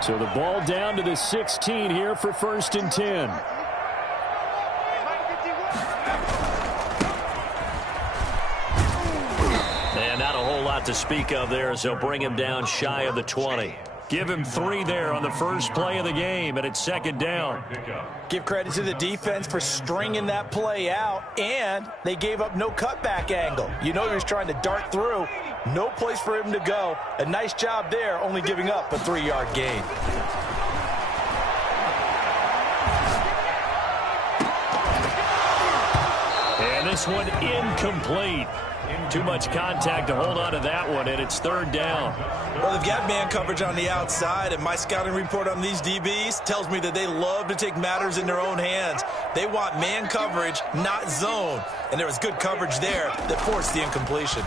So the ball down to the 16 here for 1st and 10. And not a whole lot to speak of there as they'll bring him down shy of the 20. Give him 3 there on the first play of the game, and it's 2nd down. Give credit to the defense for stringing that play out, and they gave up no cutback angle. You know he was trying to dart through. No place for him to go. A nice job there, only giving up a 3-yard gain. And this one incomplete. Too much contact to hold on to that one, and it's 3rd down. Well, they've got man coverage on the outside, and my scouting report on these DBs tells me that they love to take matters in their own hands. They want man coverage, not zone. And there was good coverage there that forced the incompletion.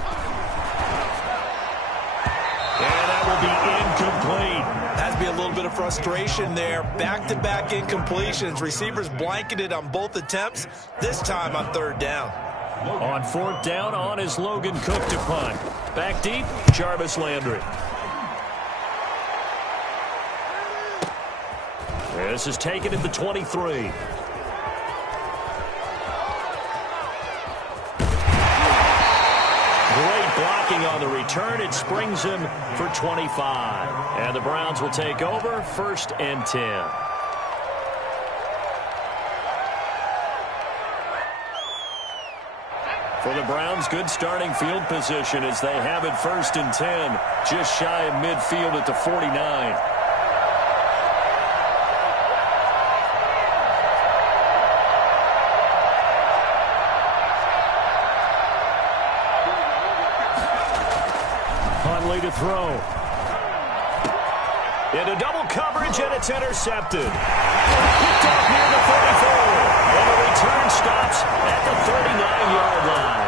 And that will be incomplete. Has to be a little bit of frustration there. Back-to-back incompletions. Receivers blanketed on both attempts, this time on 3rd down. On 4th down, on is Logan Cook to punt. Back deep, Jarvis Landry. This is taken at the 23. Great blocking on the return. It springs him for 25. And the Browns will take over 1st and 10. For the Browns, good starting field position as they have it 1st and 10, just shy of midfield at the 49. Huntley to throw. Into double coverage, and it's intercepted. Picked off near the 34. And the return stops at the 39-yard line.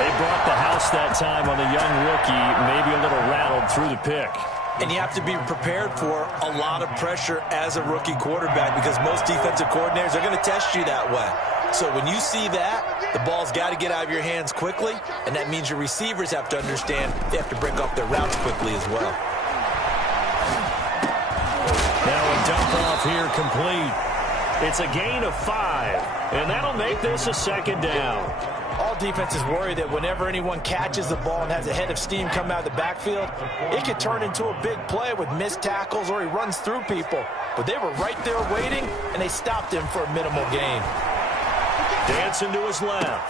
They brought the house that time on the young rookie, maybe a little rattled through the pick. And you have to be prepared for a lot of pressure as a rookie quarterback because most defensive coordinators are going to test you that way. So when you see that, the ball's got to get out of your hands quickly, and that means your receivers have to understand they have to break off their routes quickly as well. Now a dump off here complete. It's a gain of 5, and that'll make this a 2nd down. All defenses worry that whenever anyone catches the ball and has a head of steam come out of the backfield, it could turn into a big play with missed tackles or he runs through people. But they were right there waiting, and they stopped him for a minimal gain. Dancing to his left.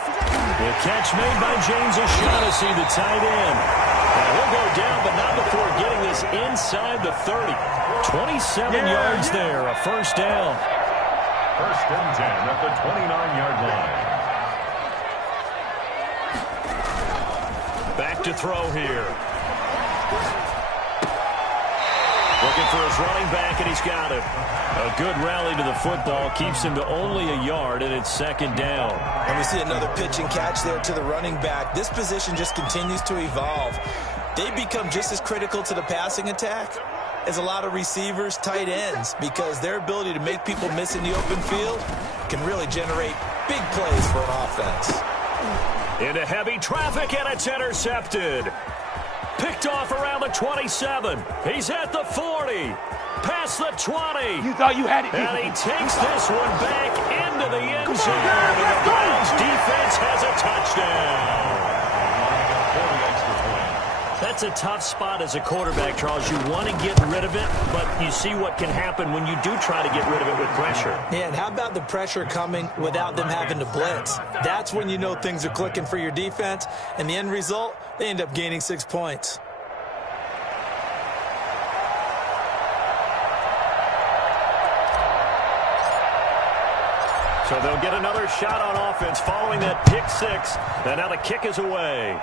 The catch made by James O'Shaughnessy, the tight end. And he'll go down, but not before getting this inside the 30. 27 yards there, a 1st down. 1st and 10 at the 29-yard line. Back to throw here. Looking for his running back, and he's got him. A good rally to the football keeps him to only a yard, and it's 2nd down. And we see another pitch and catch there to the running back. This position just continues to evolve. They become just as critical to the passing attack as a lot of receivers, tight ends, because their ability to make people miss in the open field can really generate big plays for an offense. Into heavy traffic, and it's intercepted. Picked off around the 27. He's at the 40. Past the 20. You thought you had it. And he takes this one back into the end zone. And the Browns defense has a touchdown. That's a tough spot as a quarterback, Charles. You want to get rid of it, but you see what can happen when you do try to get rid of it with pressure. Yeah, and how about the pressure coming without them having to blitz? That's when you know things are clicking for your defense, and the end result, they end up gaining 6 points. So they'll get another shot on offense following that pick 6, and now the kick is away.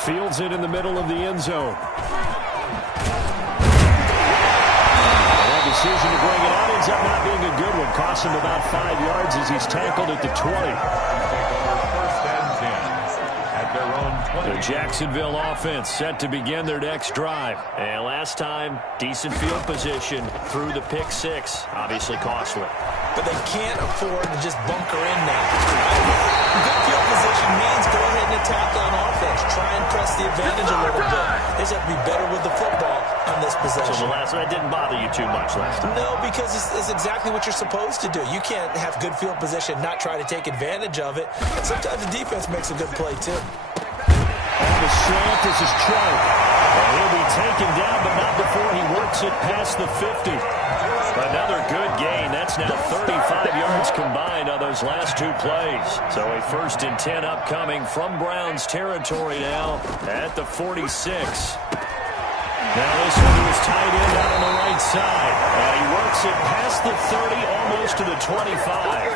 Fields it in the middle of the end zone. That decision to bring it out ends up not being a good one. Cost him about 5 yards as he's tackled at the 20. The Jacksonville offense set to begin their next drive. And last time, decent field position through the pick 6. Obviously costly. But they can't afford to just bunker in now. Good field position means go ahead and attack on offense. Try and press the advantage a little bit. They just have to be better with the football on this possession. So the last one, that didn't bother you too much last time? No, because it's exactly what you're supposed to do. You can't have good field position, not try to take advantage of it. Sometimes the defense makes a good play, too. On the slant, this is Trout. And he'll be taken down, but not before he works it past the 50. Another good gain. That's now 35 yards combined on those last two plays. So a 1st and 10 upcoming from Browns territory now at the 46. Now this one to his tight end out on the right side. And he works it past the 30, almost to the 25.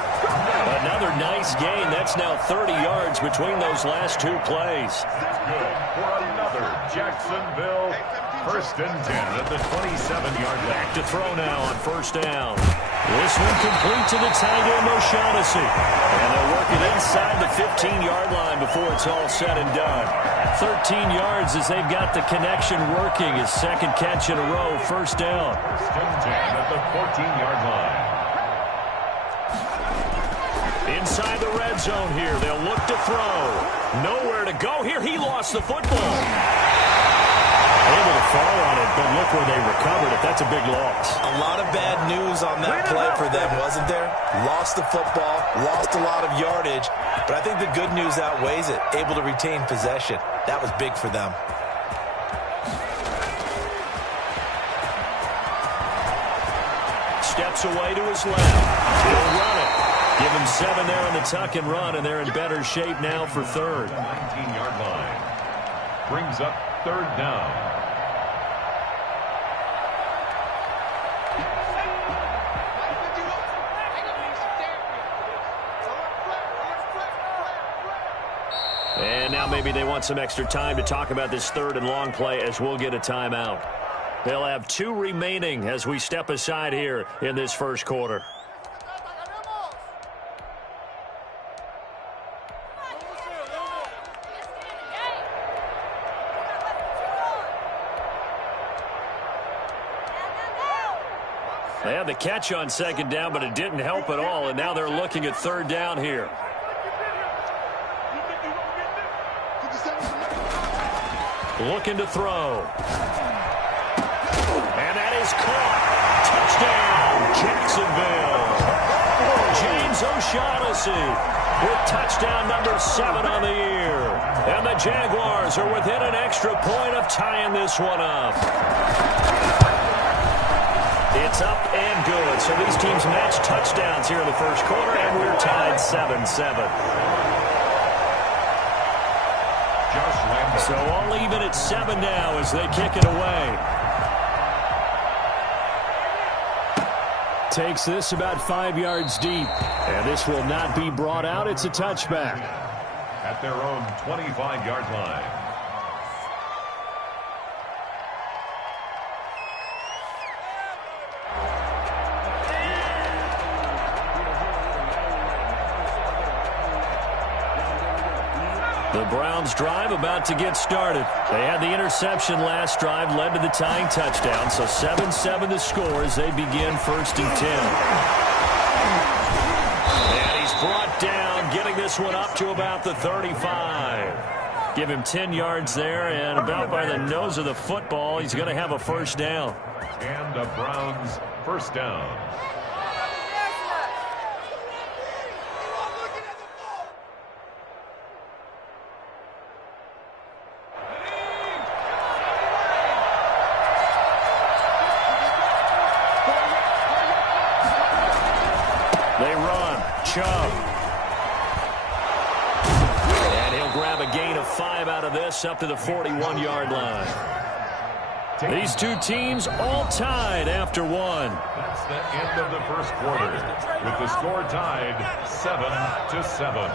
Another nice gain. That's now 30 yards between those last two plays. Good for another Jacksonville 1st and 10 at the 27-yard line. Back to throw now on 1st down. This one complete to the tight end, O'Shaughnessy. And they'll work it inside the 15-yard line before it's all said and done. 13 yards as they've got the connection working. His 2nd catch in a row, 1st down. 1st and 10 at the 14-yard line. Inside the red zone here. They'll look to throw. Nowhere to go here. He lost the football. Able to fall on it, but look where they recovered it. That's a big loss. A lot of bad news on that play for them, wasn't there? Lost the football, lost a lot of yardage, but I think the good news outweighs it. Able to retain possession. That was big for them. Steps away to his left. He'll run it. Give him 7 there on the tuck and run, and they're in better shape now for 3rd. 19-yard line. Brings up 3rd down. And now maybe they want some extra time to talk about this 3rd and long play as we'll get a timeout. They'll have 2 remaining as we step aside here in this 1st quarter. They had the catch on 2nd down, but it didn't help at all, and now they're looking at 3rd down here. Looking to throw. And that is caught. Touchdown, Jacksonville. James O'Shaughnessy with touchdown number 7 on the year. And the Jaguars are within an extra point of tying this one up. It's up and good. So these teams match touchdowns here in the 1st quarter, and we're tied 7-7. So all even at 7 now as they kick it away. Takes this about 5 yards deep. And this will not be brought out. It's a touchback. At their own 25-yard line. The Browns drive about to get started. They had the interception last drive, led to the tying touchdown. So 7-7 the score as they begin 1st and 10. And he's brought down, getting this one up to about the 35. Give him 10 yards there, and about by the nose of the football, he's going to have a 1st down. And the Browns 1st down. They run. Chubb. And he'll grab a gain of 5 out of this up to the 41-yard line. These two teams all tied after 1. That's the end of the 1st quarter, with the score tied 7-7.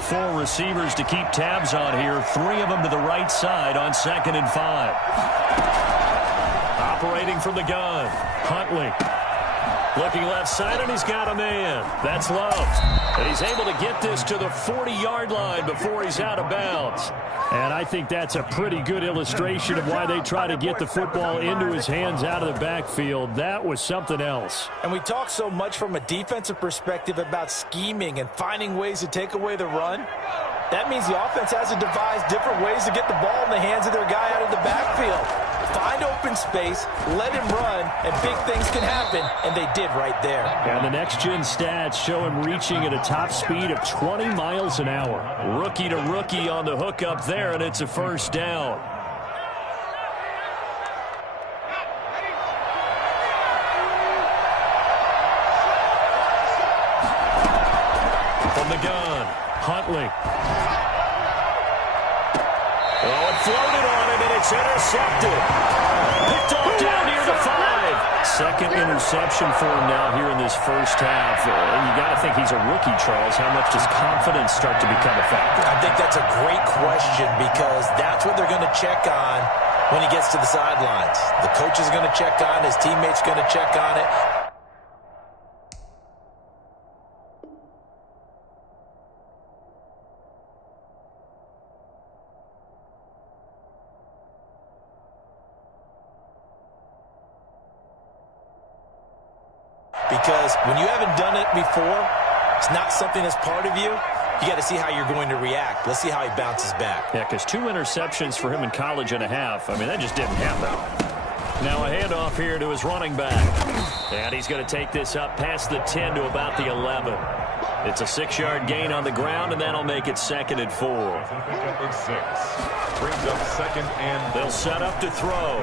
Four receivers to keep tabs on here. 3 of them to the right side on 2nd and 5. Operating from the gun, Huntley. Looking left side, and he's got a man. That's Love. And he's able to get this to the 40-yard line before he's out of bounds. And I think that's a pretty good illustration of why they try to get the football into his hands out of the backfield. That was something else. And we talk so much from a defensive perspective about scheming and finding ways to take away the run. That means the offense has to devise different ways to get the ball in the hands of their guy out of the backfield. Find open space, let him run, and big things can happen, and they did right there. And the next-gen stats show him reaching at a top speed of 20 miles an hour. Rookie to rookie on the hook up there, and it's a first down. From the gun, Huntley. Oh, it floated on him, and it's intercepted. Picked off down near the 5. Second interception for him now here in this first half. And you got to think he's a rookie, Charles. How much does confidence start to become a factor? I think that's a great question because that's what they're going to check on when he gets to the sidelines. The coach is going to check on, his teammates going to check on it. Because when you haven't done it before, it's not something that's part of you. You got to see how you're going to react. Let's see how he bounces back. Yeah, because 2 interceptions for him in college and a half. I mean, that just didn't happen. Now a handoff here to his running back. And he's going to take this up past the 10 to about the 11. It's a 6-yard gain on the ground, and that'll make it 2nd and 4. Number 6 brings up 2nd and they'll set up to throw.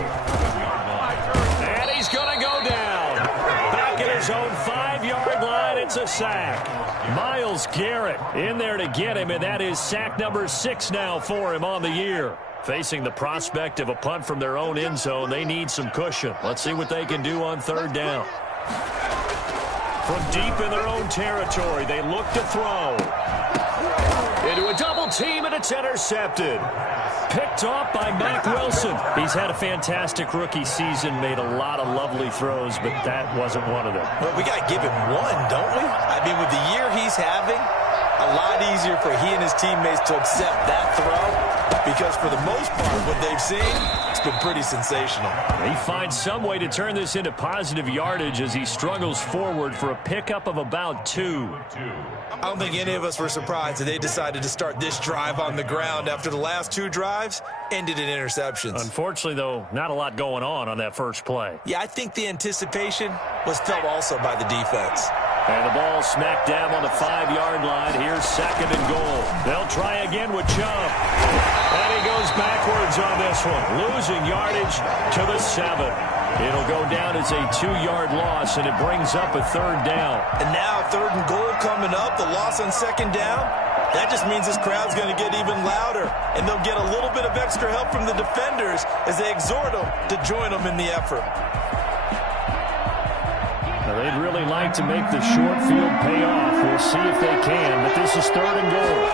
And he's going to go down. Back at his own 5-yard line, it's a sack. Myles Garrett in there to get him, and that is sack number 6 now for him on the year. Facing the prospect of a punt from their own end zone, they need some cushion. Let's see what they can do on 3rd down. From deep in their own territory, they look to throw. Into a double team, and it's intercepted. Picked off by Mack Wilson. He's had a fantastic rookie season, made a lot of lovely throws, but that wasn't one of them. Well, we got to give him one, don't we? I mean, with the year he's having, a lot easier for he and his teammates to accept that throw. Because for the most part, what they've seen, it's been pretty sensational. He finds some way to turn this into positive yardage as he struggles forward for a pickup of about 2. I don't think any of us were surprised that they decided to start this drive on the ground after the last 2 drives ended in interceptions. Unfortunately, though, not a lot going on that first play. Yeah, I think the anticipation was felt also by the defense. And the ball smack dab on the 5-yard line. Here's 2nd and goal. They'll try again with Chubb. And he goes backwards on this one, losing yardage to the 7. It'll go down as a 2-yard loss, and it brings up a 3rd down. And now 3rd and goal coming up, the loss on 2nd down. That just means this crowd's going to get even louder, and they'll get a little bit of extra help from the defenders as they exhort them to join them in the effort. Now, they'd really like to make the short field pay off. We'll see if they can, but this is 3rd and goal.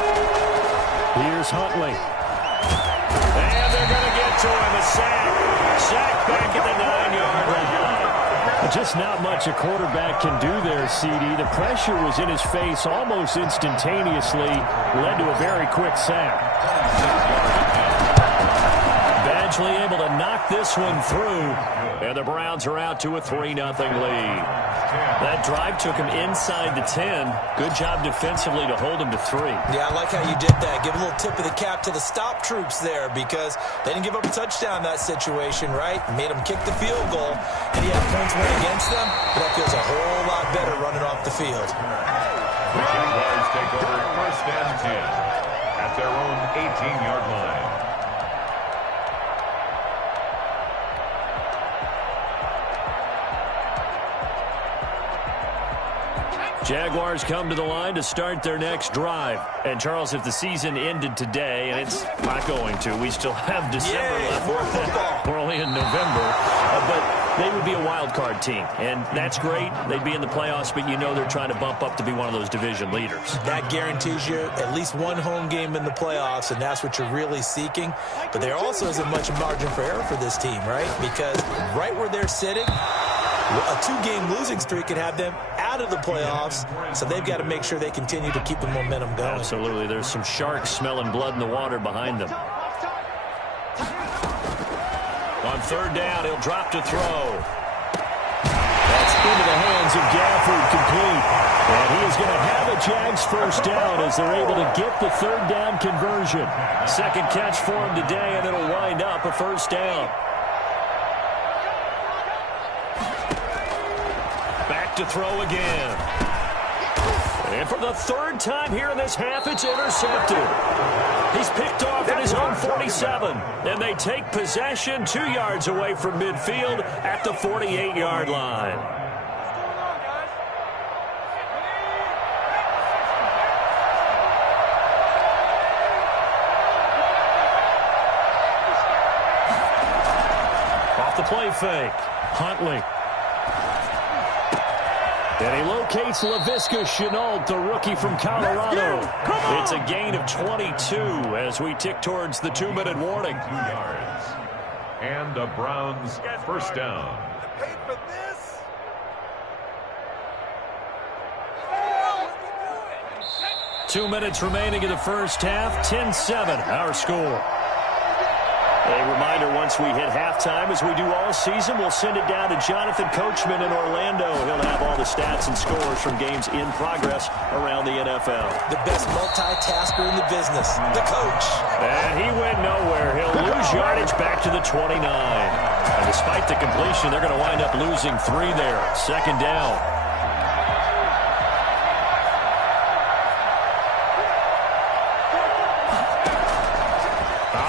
Here's Huntley. And they're going to get to him. A sack. Sack back at the 9-yard line. Just not much a quarterback can do there, CD. The pressure was in his face almost instantaneously. Led to a very quick sack. Eventually able to knock this one through. And the Browns are out to a 3-0 lead. That drive took him inside the 10. Good job defensively to hold him to 3. Yeah, I like how you did that. Give a little tip of the cap to the stop troops there because they didn't give up a touchdown in that situation, right? Made them kick the field goal, and he had points went against them, but that feels a whole lot better running off the field. The Jaguars take over 1st and 10 at their own 18-yard line. Jaguars come to the line to start their next drive. And, Charles, if the season ended today, and it's not going to, we still have December left. We're only in November. But they would be a wild card team. And that's great. They'd be in the playoffs, but you know they're trying to bump up to be one of those division leaders. That guarantees you at least one home game in the playoffs, and that's what you're really seeking. But there also isn't much margin for error for this team, right? Because right where they're sitting, a 2-game losing streak could have them out of the playoffs, so they've got to make sure they continue to keep the momentum going. Absolutely. There's some sharks smelling blood in the water behind them. On 3rd down, he'll drop to throw. That's Into the hands of Gafford, complete. And he is going to have a Jags first down as they're able to get the third down conversion. Second catch for him today, and it'll wind up a first down. Back to throw again. And for the third time here in this half, it's intercepted. He's picked off at his own 47. And they take possession 2 yards away from midfield at the 48-yard line. Off the play fake. Huntley. And he locates Laviska Shenault, the rookie from Colorado. It's a gain of 22 as we tick towards the 2-minute warning. 2 yards. And the Browns first down. 2 minutes remaining in the first half. 10-7, our score. A reminder, once we hit halftime, as we do all season, we'll send it down to Jonathan Coachman in Orlando. He'll have all the stats and scores from games in progress around the NFL. The best multitasker in the business, the coach. And he went nowhere. He'll lose yardage back to the 29. And despite the completion, they're going to wind up losing 3 there. Second down.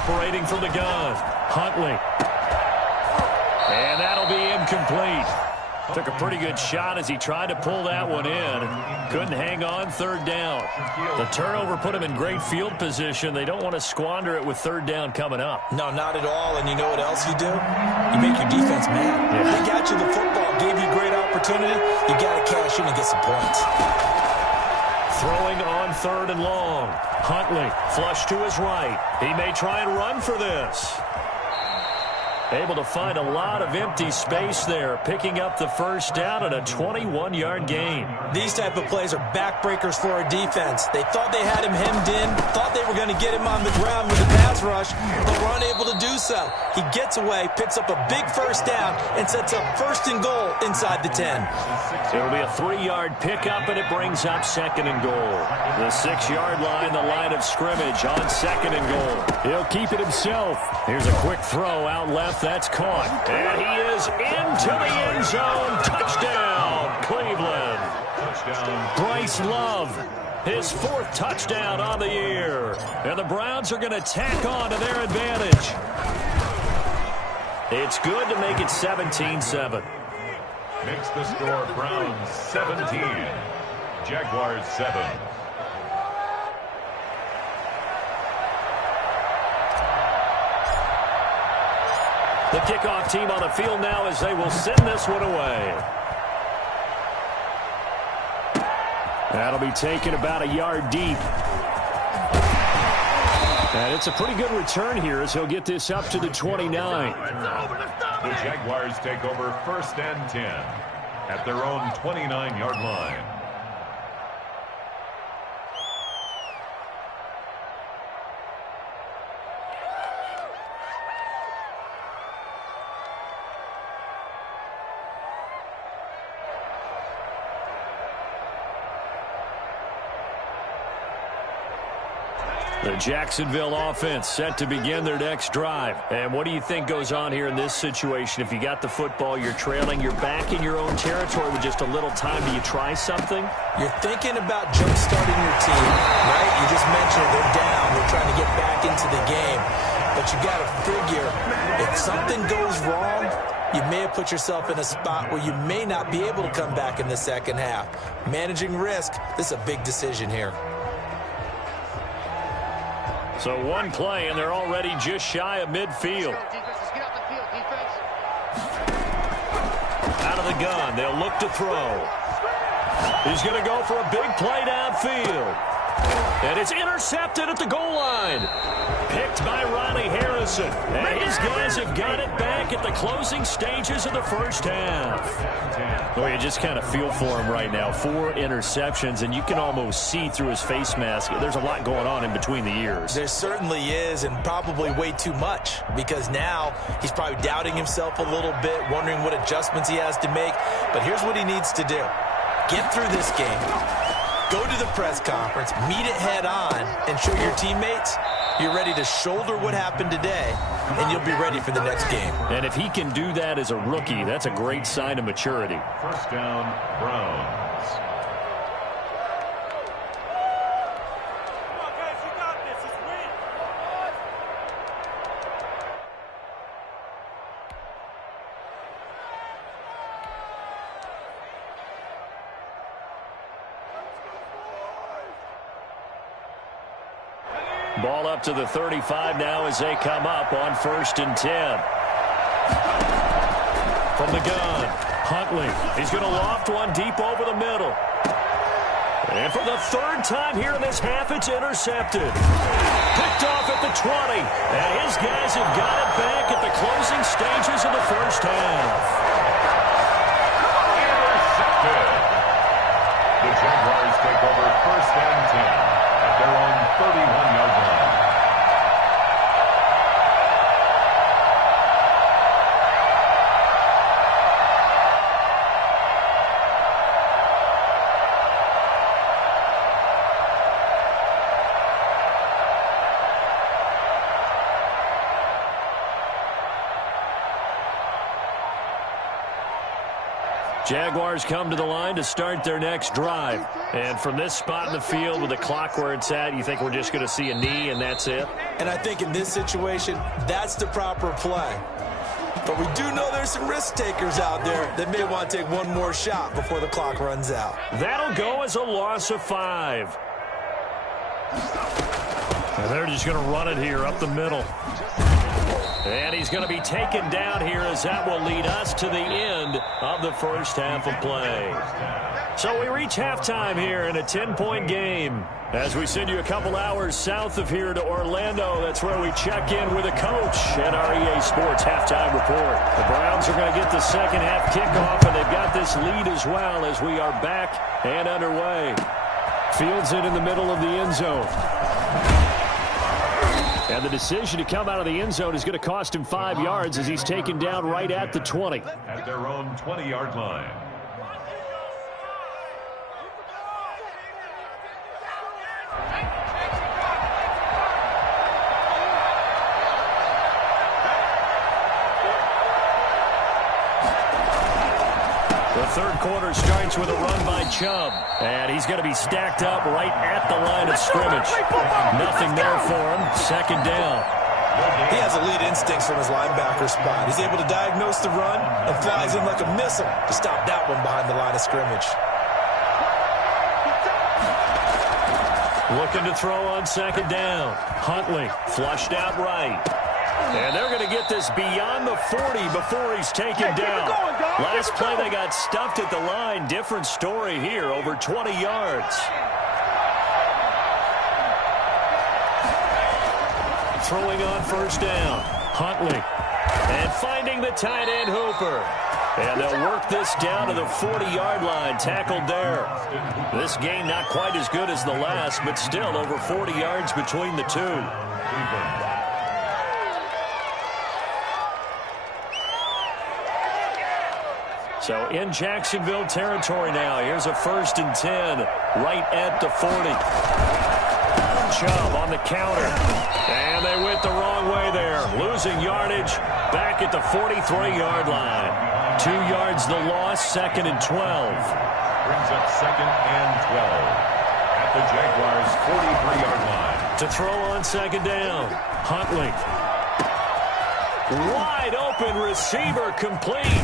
Operating from the gun, Huntley. And that'll be incomplete. Took a pretty good shot as he tried to pull that one in. Couldn't hang on, third down. The turnover put him in great field position. They don't want to squander it with third down coming up. No, not at all. And you know what else you do? You make your defense mad. Yeah. They got you the football, gave you great opportunity. You got to cash in and get some points. Throwing on third and long. Huntley, flush to his right. He may try and run for this. Able to find a lot of empty space there, picking up the first down at a 21-yard gain. These type of plays are backbreakers for a defense. They thought they had him hemmed in, thought they were going to get him on the ground with a pass rush, but were unable to do so. He gets away, picks up a big first down, and sets up first and goal inside the 10. It'll be a 3-yard pickup, and it brings up second and goal. The 6-yard line, the line of scrimmage on second and goal. He'll keep it himself. Here's a quick throw out left. That's caught. And he is into the end zone. Touchdown, Cleveland. Touchdown. Bryce Love, his 4th touchdown on the year. And the Browns are going to tack on to their advantage. It's good to make it 17-7. Makes the score Browns 17. Jaguars 7. The kickoff team on the field now as they will send this one away. That'll be taken about a yard deep. And it's a pretty good return here as he'll get this up to the 29. The Jaguars take over first and 10 at their own 29-yard line. The Jacksonville offense set to begin their next drive. And what do you think goes on here in this situation? If you got the football, you're trailing, you're back in your own territory with just a little time. Do you try something? You're thinking about jump-starting your team, right? You just mentioned they're down. They're trying to get back into the game. But you got to figure if something goes wrong, you may have put yourself in a spot where you may not be able to come back in the second half. Managing risk, this is a big decision here. So one play, and they're already just shy of midfield. Out of the gun, they'll look to throw. He's going to go for a big play downfield. And it's intercepted at the goal line. Picked by Ronnie Harrison. And his guys have got it back at the closing stages of the first half. Well, you just kind of feel for him right now. 4 interceptions, and you can almost see through his face mask. There's a lot going on in between the ears. There certainly is, and probably way too much, because now he's probably doubting himself a little bit, wondering what adjustments he has to make. But here's what he needs to do. Get through this game. Go to the press conference, meet it head on, and show your teammates you're ready to shoulder what happened today, and you'll be ready for the next game. And if he can do that as a rookie, that's a great sign of maturity. First down, Browns. Ball up to the 35 now as they come up on 1st and 10. From the gun, Huntley. He's going to loft one deep over the middle. And for the 3rd time here in this half, it's intercepted. Picked off at the 20. And his guys have got it back at the closing stages of the first half. Intercepted. The Jaguars take over 1st and 10 at their own 31-yard line. Jaguars come to the line to start their next drive. And from this spot in the field with the clock where it's at, you think we're just going to see a knee and that's it? And I think in this situation, that's the proper play. But we do know there's some risk takers out there that may want to take one more shot before the clock runs out. That'll go as a loss of 5. And they're just going to run it here up the middle. And he's going to be taken down here as that will lead us to the end of the first half of play. So we reach halftime here in a 10-point game. As we send you a couple hours south of here to Orlando, that's where we check in with a coach at our EA Sports Halftime Report. The Browns are going to get the second half kickoff, and they've got this lead as well as we are back and underway. Fields it in the middle of the end zone. And the decision to come out of the end zone is going to cost him 5 yards as he's taken down right at the 20. At their own 20-yard line. The third quarter starts with a run by Chubb. And he's going to be stacked up right at the line of scrimmage. Nothing there for him. Second down. He has elite instincts from his linebacker spot. He's able to diagnose the run and flies in like a missile to stop that one behind the line of scrimmage. Looking to throw on second down. Huntley flushed out right. And they're going to get this beyond the 40 before he's taken down. Last play they got stuffed at the line. Different story here, over 20 yards. Throwing on first down. Huntley. And finding the tight end Hooper. And they'll work this down to the 40-yard line. Tackled there. This game not quite as good as the last, but still over 40 yards between the two. So in Jacksonville territory now. Here's a 1st and 10 right at the 40. Chubb on the counter. And they went the wrong way there. Losing yardage back at the 43-yard line. 2 yards the loss, 2nd and 12. Brings up 2nd and 12 at the Jaguars' 43-yard line. To throw on second down. Huntley. Wide open receiver complete.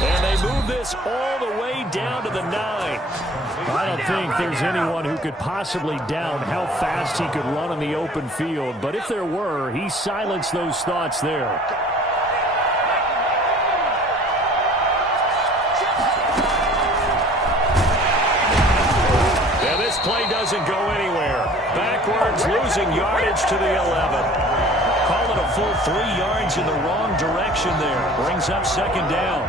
And they move this all the way down to the 9. I don't think there's anyone who could possibly doubt how fast he could run on the open field. But if there were, he silenced those thoughts there. And this play doesn't go anywhere. Backwards, losing yardage to the 11. Call it a full 3 yards in the wrong direction there. Brings up second down.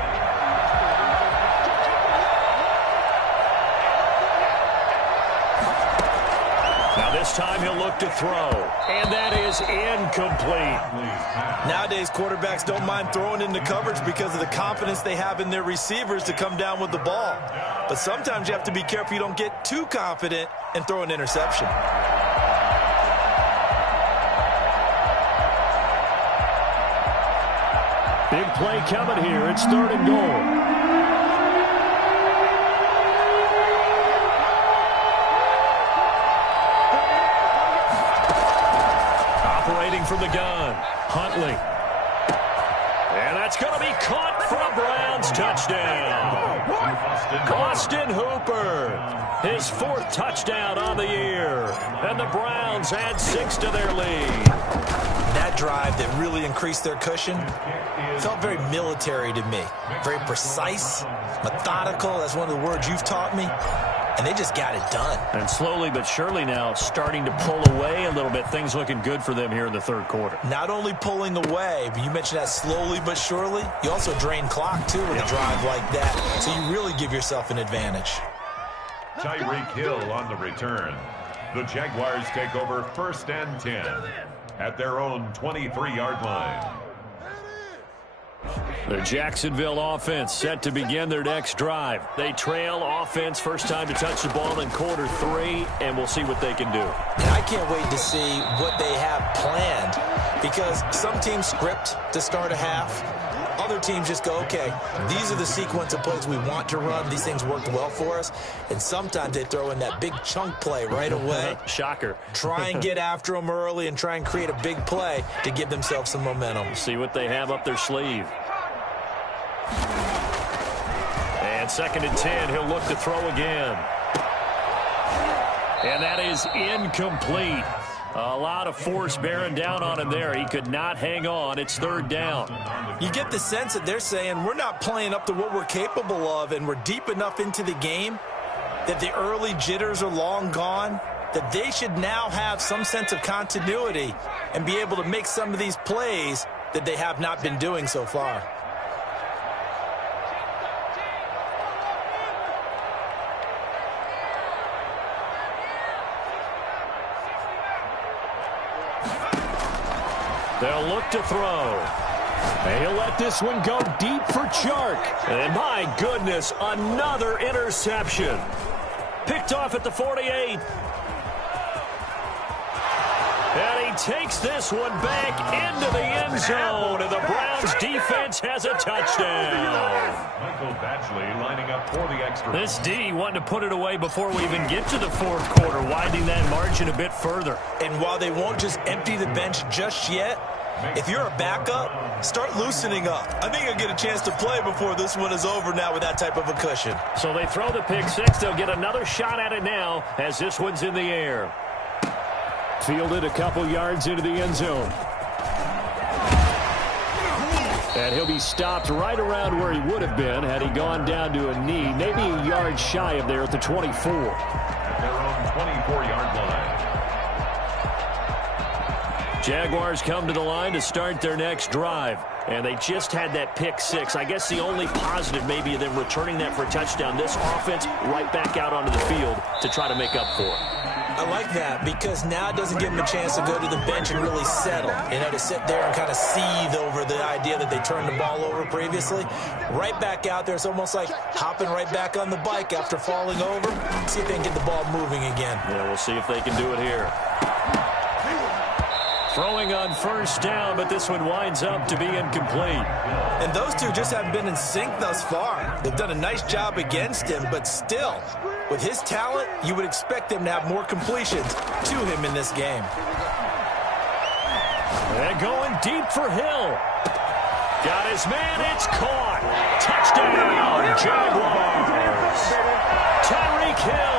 Now this time he'll look to throw. And that is incomplete. Nowadays, quarterbacks don't mind throwing into coverage because of the confidence they have in their receivers to come down with the ball. But sometimes you have to be careful you don't get too confident and throw an interception. Big play coming here. It's 3rd and goal. From the gun, Huntley. And that's going to be caught for a Browns touchdown. Austin Hooper, his 4th touchdown on the year. And the Browns add 6 to their lead. That drive that really increased their cushion felt very military to me. Very precise, methodical. That's one of the words you've taught me. And they just got it done. And slowly but surely now starting to pull away a little bit. Things looking good for them here in the 3rd quarter. Not only pulling away, but you mentioned that slowly but surely. You also drain clock, too, with a drive like that. So you really give yourself an advantage. Tyreek Hill on the return. The Jaguars take over 1st and 10 at their own 23-yard line. The Jacksonville offense set to begin their next drive. They trail offense, first time to touch the ball in quarter 3, and we'll see what they can do. And I can't wait to see what they have planned, because some teams script to start a half. Other teams just go, okay, these are the sequence of plays we want to run. These things worked well for us. And sometimes they throw in that big chunk play right away. Shocker. Try and get after them early and try and create a big play to give themselves some momentum. See what they have up their sleeve. And 2nd and 10, he'll look to throw again. And that is incomplete. A lot of force bearing down on him there. He could not hang on. It's 3rd down. You get the sense that they're saying we're not playing up to what we're capable of, and we're deep enough into the game that the early jitters are long gone, that they should now have some sense of continuity and be able to make some of these plays that they have not been doing so far. They'll look to throw. And he'll let this one go deep for Chark. And my goodness, another interception. Picked off at the 48. And he takes this one back into the end zone. And the Browns defense has a touchdown. Michael Badgley lining up for the extra. This D wanting to put it away before we even get to the 4th quarter, widening that margin a bit further. And while they won't just empty the bench just yet, if you're a backup, start loosening up. I think you'll get a chance to play before this one is over now with that type of a cushion. So they throw the pick 6. They'll get another shot at it now as this one's in the air. Fielded a couple yards into the end zone. And he'll be stopped right around where he would have been had he gone down to a knee, maybe a yard shy of there at the 24. Their own 24-yard line. Jaguars come to the line to start their next drive. And they just had that pick 6. I guess the only positive maybe of them returning that for a touchdown. This offense right back out onto the field to try to make up for it. I like that because now it doesn't give them a chance to go to the bench and really settle. You know, to sit there and kind of seethe over the idea that they turned the ball over previously. Right back out there. It's almost like hopping right back on the bike after falling over. See if they can get the ball moving again. Yeah, we'll see if they can do it here. Throwing on first down, but this one winds up to be incomplete. And those two just haven't been in sync thus far. They've done a nice job against him, but still, with his talent, you would expect them to have more completions to him in this game. And going deep for Hill. Got his man, it's caught. Touchdown, Jaguars. Tyreek Hill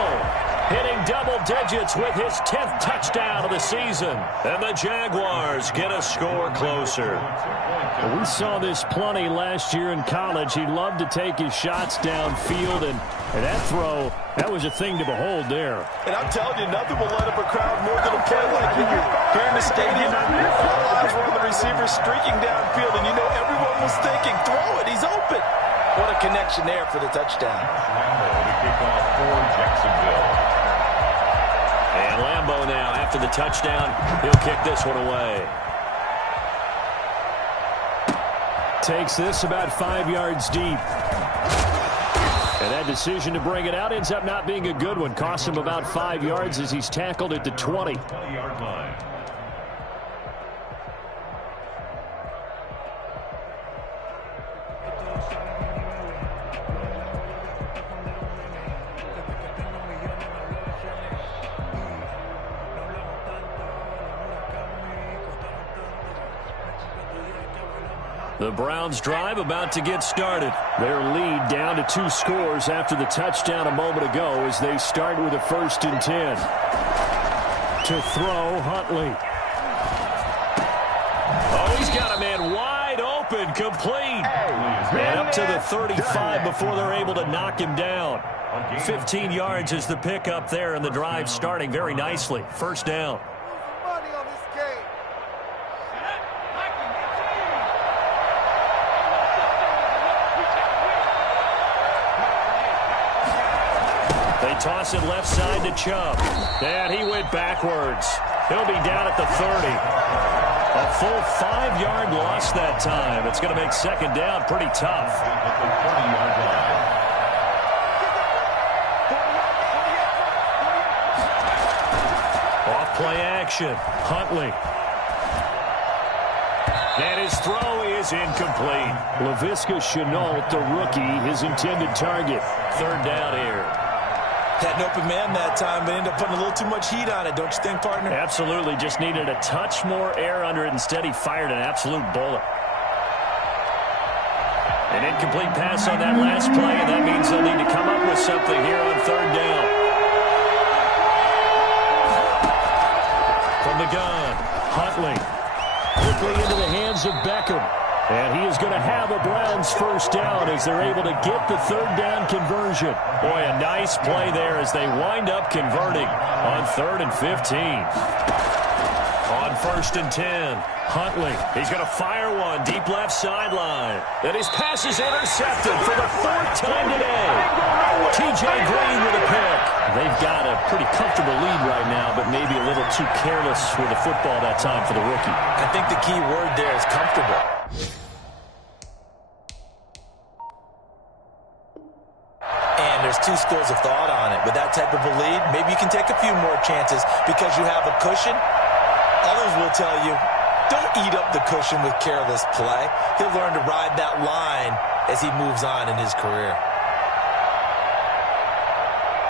hitting double digits with his 10th touchdown of the season. And the Jaguars get a score closer. Well, we saw this plenty last year in college. He loved to take his shots downfield, and that throw, that was a thing to behold there. And I'm telling you, nothing will light up a crowd more than a play like that. Here in the stadium, all eyes were on the receiver streaking downfield, and you know everyone was thinking, throw it, he's open. What a connection there for the touchdown. The kickoff for Jacksonville. And Lambeau now, after the touchdown, he'll kick this one away. Takes this about 5 yards deep. And that decision to bring it out ends up not being a good one. Costs him about 5 yards as he's tackled at the 20. 20-yard line. The Browns drive about to get started. Their lead down to 2 scores after the touchdown a moment ago as they start with a 1st and 10. To throw, Huntley. Oh, he's got a man wide open, complete. And up to the 35 before they're able to knock him down. 15 yards is the pickup there, and the drive starting very nicely. 1st down. Toss it left side to Chubb. And he went backwards. He'll be down at the 30. A full 5-yard loss that time. It's going to make 2nd down pretty tough. Off play action. Huntley. And his throw is incomplete. Laviska Shenault, the rookie, his intended target. 3rd down here. Had an open man that time, but ended up putting a little too much heat on it, don't you think, partner? Absolutely. Just needed a touch more air under it. Instead, he fired an absolute bullet. An incomplete pass on that last play, and that means they'll need to come up with something here on 3rd down. From the gun, Huntley. Quickly into the hands of Beckham. And he is going to have a Browns 1st down as they're able to get the 3rd down conversion. Boy, a nice play there as they wind up converting on 3rd and 15. On 1st and 10, Huntley. He's going to fire one deep left sideline. And his pass is intercepted for the 4th time today. T.J. Green with a pick. They've got a pretty comfortable lead right now, but maybe a little too careless with the football that time for the rookie. I think the key word there is comfortable. And there's 2 schools of thought on it. With that type of a lead, maybe you can take a few more chances because you have a cushion. Others will tell you, don't eat up the cushion with careless play. He'll learn to ride that line as he moves on in his career.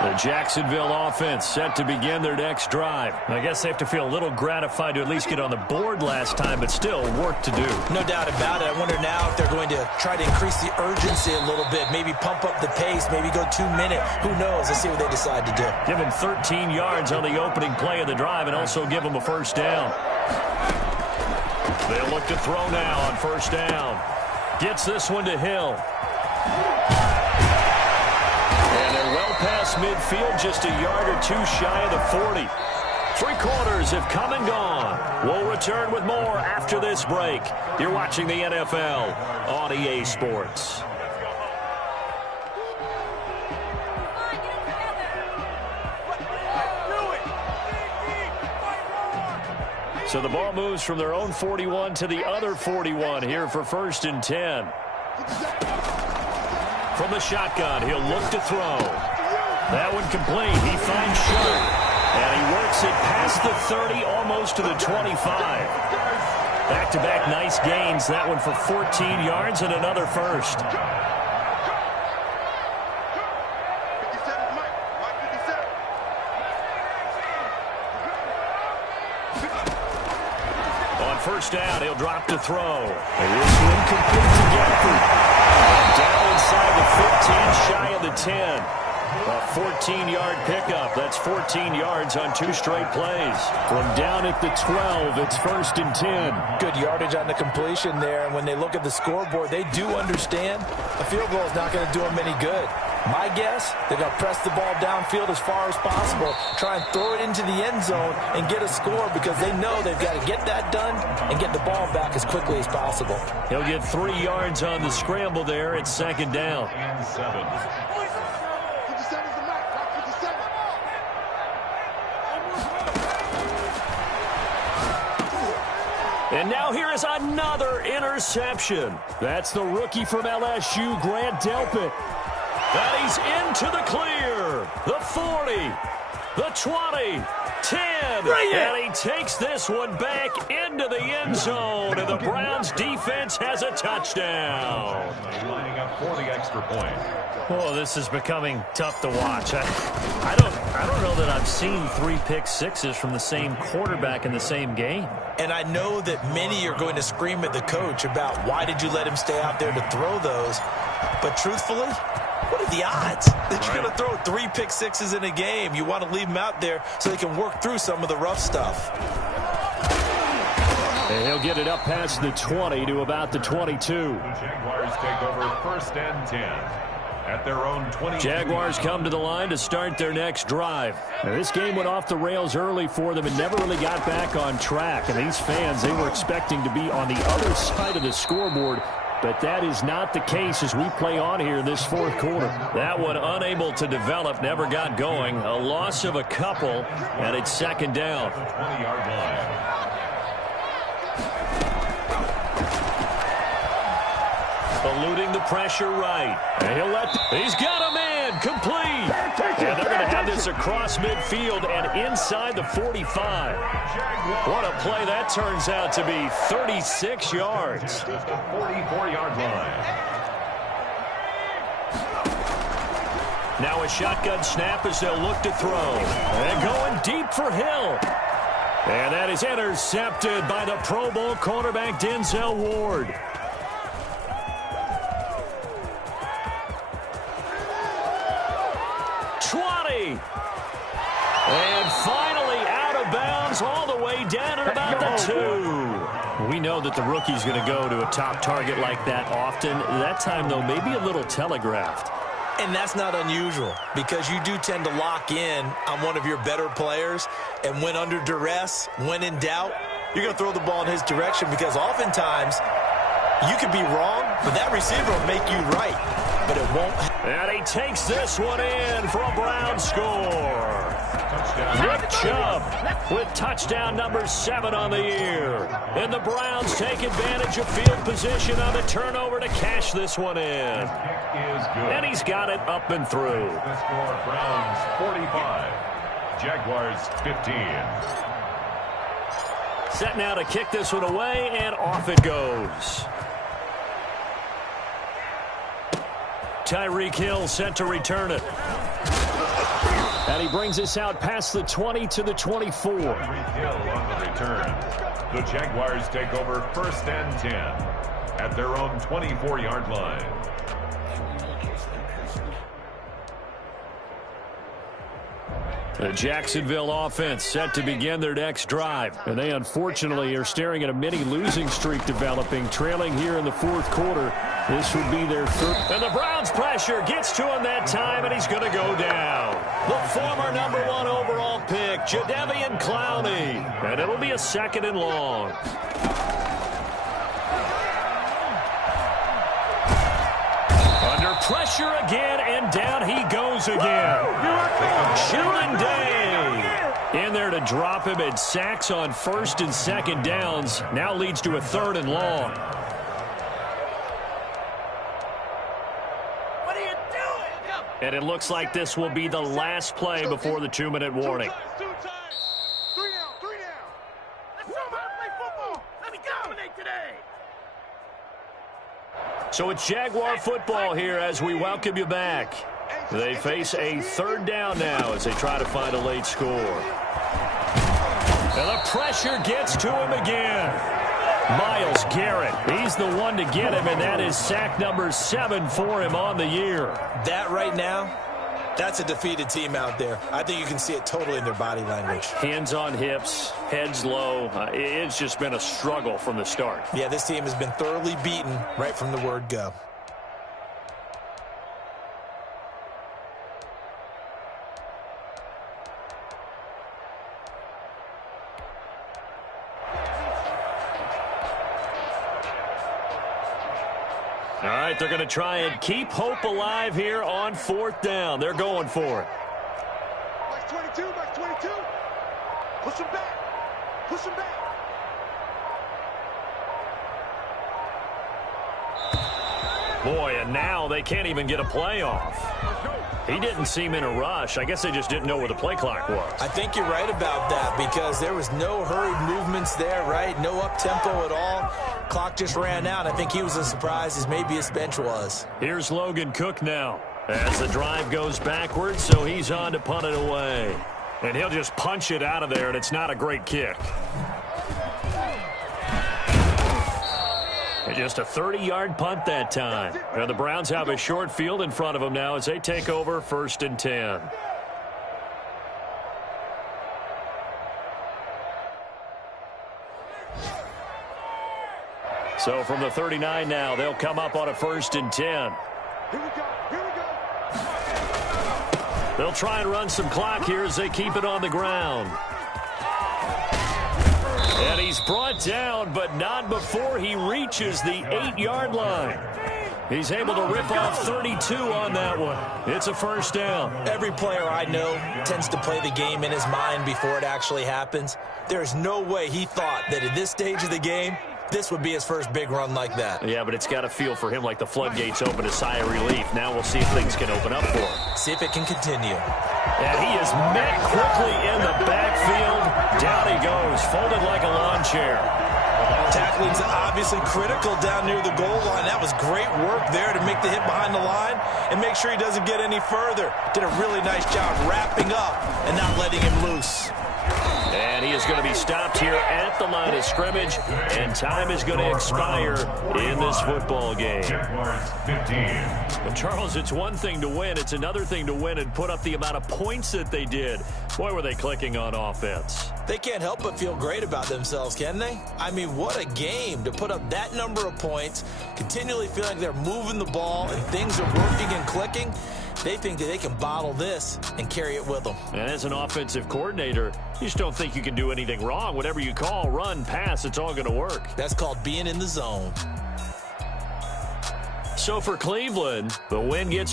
The Jacksonville offense set to begin their next drive. I guess they have to feel a little gratified to at least get on the board last time, but still work to do. No doubt about it. I wonder now if they're going to try to increase the urgency a little bit, maybe pump up the pace, maybe go 2-minute. Who knows? Let's see what they decide to do. Give him 13 yards on the opening play of the drive and also give him a 1st down. They'll look to throw now on 1st down. Gets this one to Hill. Past midfield, just a yard or 2 shy of the 40. 3 quarters have come and gone. We'll return with more after this break. You're watching the NFL on EA Sports. So the ball moves from their own 41 to the other 41 here for 1st and 10. From the shotgun, he'll look to throw. That one complete. He finds Sharp. And he works it past the 30, almost to the 25. Back-to-back nice gains. That one for 14 yards and another 1st. On 1st down, he'll drop to throw. And this one complete to Gafford. Down inside the 15, shy of the 10. A 14-yard pickup. That's 14 yards on 2 straight plays. From down at the 12, it's 1st and 10. Good yardage on the completion there, and when they look at the scoreboard, they do understand a field goal is not going to do them any good. My guess, they're going to press the ball downfield as far as possible, try and throw it into the end zone and get a score because they know they've got to get that done and get the ball back as quickly as possible. He'll get 3 yards on the scramble there. It's 2nd down. And 7. And now here is another interception. That's the rookie from LSU, Grant Delpit. And he's into the clear. The 40, the 20, 10. And he takes this one back into the end zone. And the Browns defense has a touchdown. Lining up for the extra point. Oh, this is becoming tough to watch. I don't know that I've seen 3 pick sixes from the same quarterback in the same game. And I know that many are going to scream at the coach about why did you let him stay out there to throw those. But truthfully, what are the odds that you're going to throw 3 pick sixes in a game? You want to leave them out there so they can work through some of the rough stuff. And he'll get it up past the 20 to about the 22. The Jaguars take over 1st and 10 at their own 20. Jaguars come to the line to start their next drive. Now, this game went off the rails early for them and never really got back on track. And these fans, they were expecting to be on the other side of the scoreboard. But that is not the case as we play on here in this 4th quarter. That one unable to develop, never got going. A loss of a couple, and it's 2nd down. 20-yard line. Eluding the pressure right. And he's got a man complete. And they're going to have this across midfield and inside the 45. What a play that turns out to be. 36 yards. Just a 44-yard line. Now a shotgun snap as they'll look to throw. And going deep for Hill. And that is intercepted by the Pro Bowl cornerback Denzel Ward. And finally out of bounds all the way down at about the 2. We know that the rookie's going to go to a top target like that often. That time, though, maybe a little telegraphed. And that's not unusual because you do tend to lock in on one of your better players. And when under duress, when in doubt, you're going to throw the ball in his direction because oftentimes you could be wrong, but that receiver will make you right. But it won't. And he takes this one in for a Brown score. Nick Chubb with touchdown number 7 on the year. And the Browns take advantage of field position on the turnover to cash this one in. And he's got it up and through. The score, Browns 45, Jaguars 15. Set now to kick this one away, and off it goes. Tyreek Hill set to return it. And he brings us out past the 20 to the 24. Tyreek Hill on the return. The Jaguars take over 1st and 10 at their own 24-yard line. The Jacksonville offense set to begin their next drive. And they unfortunately are staring at a mini losing streak developing, trailing here in the 4th quarter. This would be their 3rd. And the Browns pressure gets to him that time, and he's going to go down. The former number 1 overall pick, Jadeveon Clowney. And it'll be a 2nd and long. Under pressure again, and down he goes again. Chilling Day in there to drop him, and sacks on 1st and 2nd downs. Now leads to a 3rd and long. What are you doing? And it looks like this will be the last play before the 2-minute warning. Two times. 3 down. Let's show them how to play football. Let me dominate today. So it's Jaguar football here as we welcome you back. They face a 3rd down now as they try to find a late score. And the pressure gets to him again. Myles Garrett, he's the one to get him, and that is sack number 7 for him on the year. That right now That's a defeated team out there. I think you can see it totally in their body language. Hands on hips, heads low. It's just been a struggle from the start. Yeah, this team has been thoroughly beaten right from the word go. All right, they're going to try and keep hope alive here on 4th down. They're going for it. Max 22, Max 22. Push him back. Push him back. Boy, and now they can't even get a play off. He didn't seem in a rush. I guess they just didn't know where the play clock was. I think you're right about that because there was no hurried movements there, right? No up-tempo at all. Clock just ran out. I think he was as surprised as maybe his bench was. Here's Logan Cook now as the drive goes backwards, so he's on to punt it away. And he'll just punch it out of there, and it's not a great kick. And just a 30-yard punt that time. And the Browns have a short field in front of them now as they take over 1st and 10. So from the 39 now, they'll come up on a 1st and 10. Here we go. Here we go. They'll try and run some clock here as they keep it on the ground. And he's brought down, but not before he reaches the 8-yard line. He's able to rip off 32 on that one. It's a 1st down. Every player I know tends to play the game in his mind before it actually happens. There's no way he thought that at this stage of the game, this would be his first big run like that. Yeah, but it's got to feel for him like the floodgates open, a sigh of relief. Now we'll see if things can open up for him. See if it can continue. And he is met quickly in the backfield. Down he goes, folded like a lawn chair. Tackling's obviously critical down near the goal line. That was great work there to make the hit behind the line and make sure he doesn't get any further. Did a really nice job wrapping up and not letting him loose. And he is going to be stopped here at the line of scrimmage, and time is going to expire in this football game. But Charles, it's one thing to win. It's another thing to win and put up the amount of points that they did. Boy, were they clicking on offense. They can't help but feel great about themselves, can they? I mean, what a game to put up that number of points, continually feeling like they're moving the ball and things are working and clicking. They think that they can bottle this and carry it with them. And as an offensive coordinator, you just don't think you can do anything wrong. Whatever you call, run, pass, it's all going to work. That's called being in the zone. So for Cleveland, the win gets